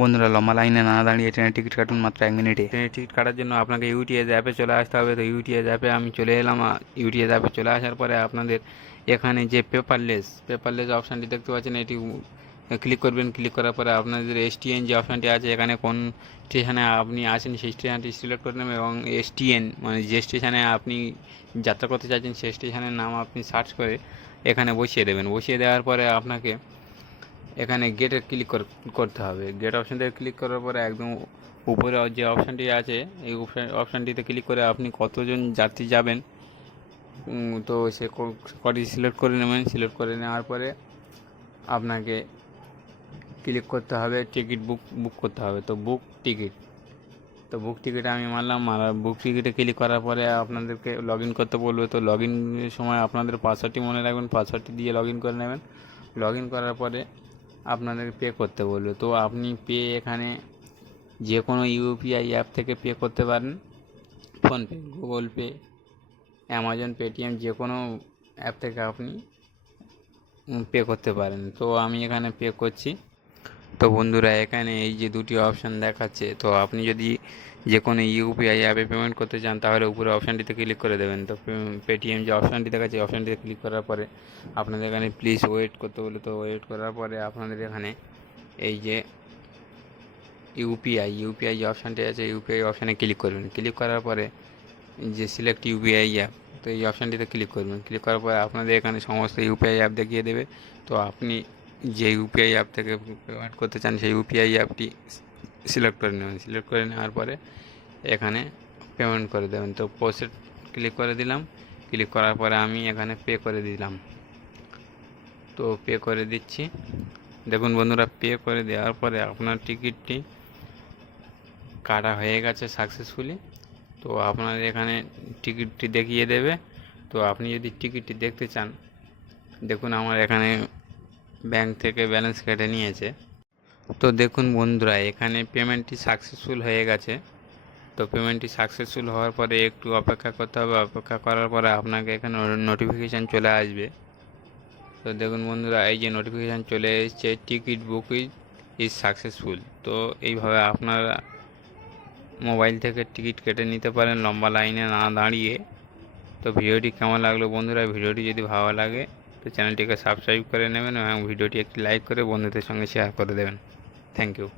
বন্ধুরা, লম্বা লাইনে না দাঁড়িয়ে ট্রেনের টিকিট কাটুন মাত্র 1 মিনিটে। ট্রেনের টিকিট কাটার জন্য আপনাকে ইউটিএস অ্যাপে চলে আসতে হবে। তো ইউটিএস অ্যাপে আমি চলে এলাম। ইউটিএস অ্যাপে চলে আসার পরে আপনাদের এখানে যে পেপারলেস অপশানটি দেখতে পাচ্ছেন, এটি ক্লিক করবেন। ক্লিক করার পরে আপনাদের এসটিএন যে অপশানটি আছে, এখানে কোন স্টেশনে আপনি আছেন সেই স্টেশনটি সিলেক্ট করে নেবেন এবং এসটিএন মানে যে স্টেশনে আপনি যাত্রা করতে চাইছেন সেই স্টেশনের নাম আপনি সার্চ করে এখানে বসিয়ে দেবেন। বসিয়ে দেওয়ার পরে আপনাকে এখানে গেটে ক্লিক করতে হবে। গেট অপশানটিতে ক্লিক করার পরে একদম উপরে যে অপশানটি আছে এই অপশানটিতে ক্লিক করে আপনি কতজন যাত্রী যাবেন তো সে কটি সিলেক্ট করে নেবেন। সিলেক্ট করে নেওয়ার পরে আপনাকে ক্লিক করতে হবে টিকিট বুক করতে হবে। তো বুক টিকিটে আমি মারলাম। বুক টিকিটে ক্লিক করার পরে আপনাদেরকে লগ ইন করতে বলবে। তো লগ ইনের সময় আপনাদের পাসওয়ার্ডটি মনে রাখবেন, পাসওয়ার্ডটি দিয়ে লগ ইন করে নেবেন। লগ ইন করার পরে আপনাদেরকে পে করতে বলবে। তো আপনি এখানে যে কোনো ইউপিআই অ্যাপ থেকে পে করতে পারেন। PhonePe, Google pay, Amazon, Paytm যে কোনো অ্যাপ থেকে আপনি পে করতে পারেন। তো আমি এখানে পে করছি। তো বন্ধুরা, এখানে এই যে দুটি অপশান দেখাচ্ছে, তো আপনি যদি যে কোনো ইউপিআই অ্যাপে পেমেন্ট করতে চান তাহলে উপরে অপশানটিতে ক্লিক করে দেবেন। তো পেটিএম যে অপশানটি দেখাচ্ছে এই অপশানটিতে ক্লিক করার পরে আপনাদের এখানে প্লিজ ওয়েট করতে বলে। তো ওয়েট করার পরে আপনাদের এখানে এই যে ইউপিআই যে অপশানটি আছে ইউপিআই অপশানে ক্লিক করবেন। ক্লিক করার পরে যে সিলেক্ট ইউপিআই অ্যাপ, তো এই অপশানটিতে ক্লিক করবেন। ক্লিক করার পরে আপনাদের এখানে সমস্ত ইউপিআই অ্যাপ দেখিয়ে দেবে। তো আপনি যে ইউপিআই অ্যাপ থেকে পেমেন্ট করতে চান সেই ইউপিআই অ্যাপটি সিলেক্ট করে নেবেন। সিলেক্ট করে নেওয়ার পরে এখানে পেমেন্ট করে দেবেন। তো প্রসেস ক্লিক করে দিলাম। ক্লিক করার পরে আমি এখানে পে করে দিলাম। তো পে করে দিচ্ছি। দেখুন বন্ধুরা, পে করে দেওয়ার পরে আপনার টিকিটটি কাটা হয়ে গেছে সাকসেসফুলি। তো আপনার এখানে টিকিটটি দেখিয়ে দেবে। তো আপনি যদি টিকিটটি দেখতে চান, দেখুন আমার এখানে ব্যাংক থেকে ব্যালেন্স কেটে নিয়েছে। তো দেখুন বন্ধুরা, এখানে পেমেন্টটি সাকসেসফুল হয়ে গেছে। তো পেমেন্টটি সাকসেসফুল হওয়ার পরে একটু অপেক্ষা করতে হবে। অপেক্ষা করার পরে আপনাকে এখানে নোটিফিকেশান চলে আসবে। তো দেখুন বন্ধুরা, এই যে নোটিফিকেশান চলে এসেছে, টিকিট বুক ইজ সাকসেসফুল। তো এইভাবে আপনারা মোবাইল থেকে টিকিট কেটে নিতে পারেন লম্বা লাইনে না দাঁড়িয়ে। তো ভিডিওটি কেমন লাগলো বন্ধুরা? ভিডিওটি যদি ভালো লাগে তো চ্যানেলটিকে সাবস্ক্রাইব করে নেবেন এবং ভিডিওটি একটি লাইক করে বন্ধুদের সঙ্গে শেয়ার করে দেবেন। Thank you.